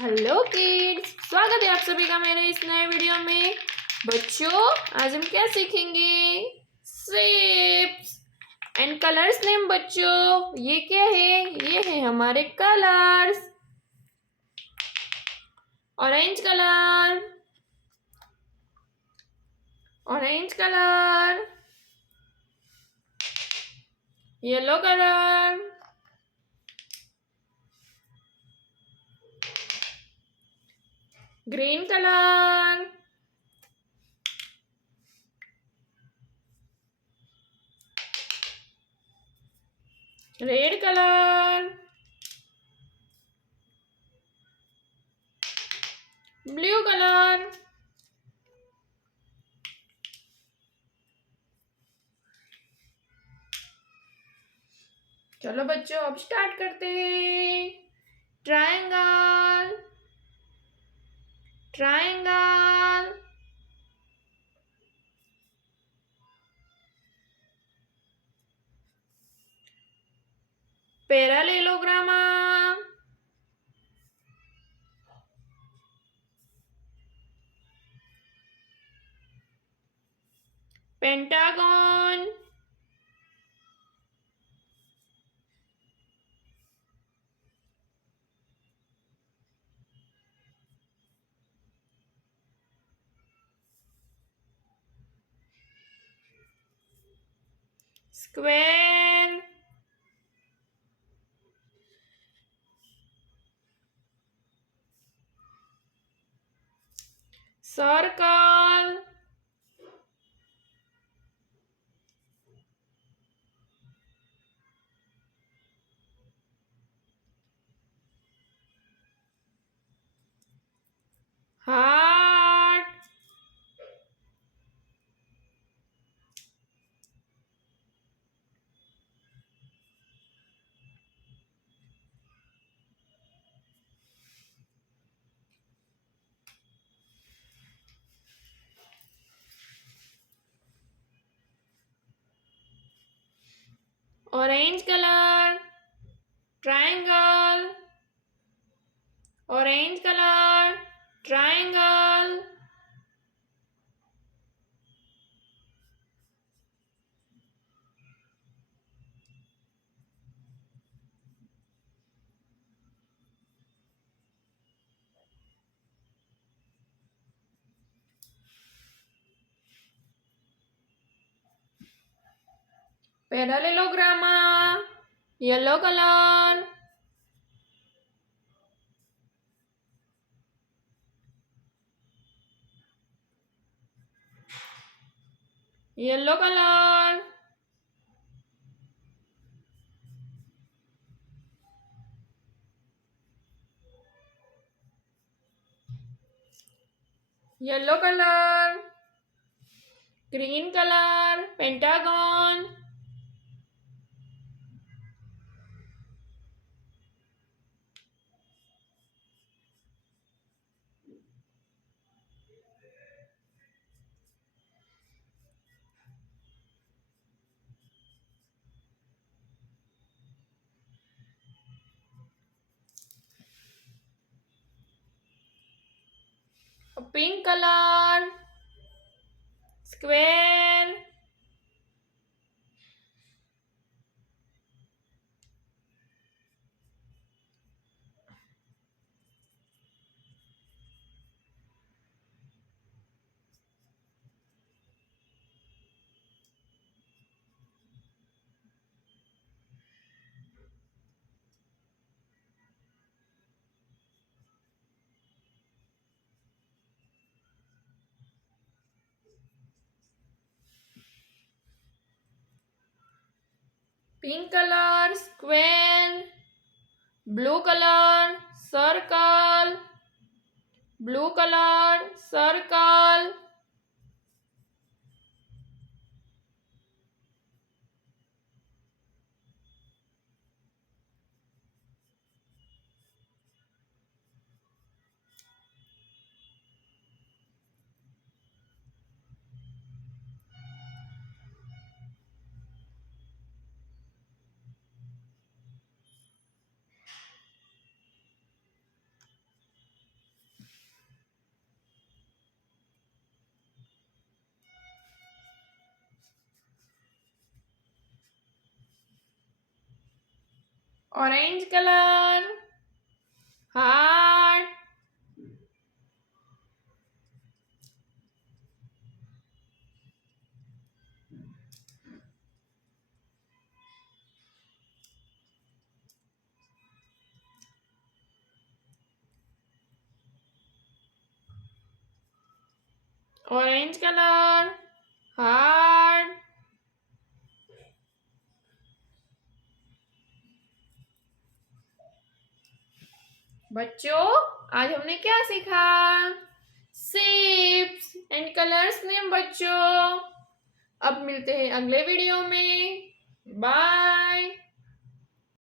Hello kids, स्वागत है आप सभी का मेरे इस नए वीडियो में। बच्चों, आज हम क्या सीखेंगे? Shapes and colours name. बच्चों, ये क्या है? ये है हमारे colours. Orange colour, orange colour, yellow colour, green colour, red colour, blue colour. चलो बच्चों, अब स्टार्ट करते हैं। Triangle, triangle, parallelogram, pentagon, square, circle, heart, orange colour, triangle, orange colour, triangle, parallelogram, yellow colour, yellow colour, yellow colour, green colour, pentagon, pink colour, square, pink colour, square, blue colour, circle, blue colour, circle, orange colour, heart, orange colour, heart. बच्चों आज हमने क्या सीखा? Shapes and colours name बच्चों। अब मिलते हैं अगले वीडियो में। बाय।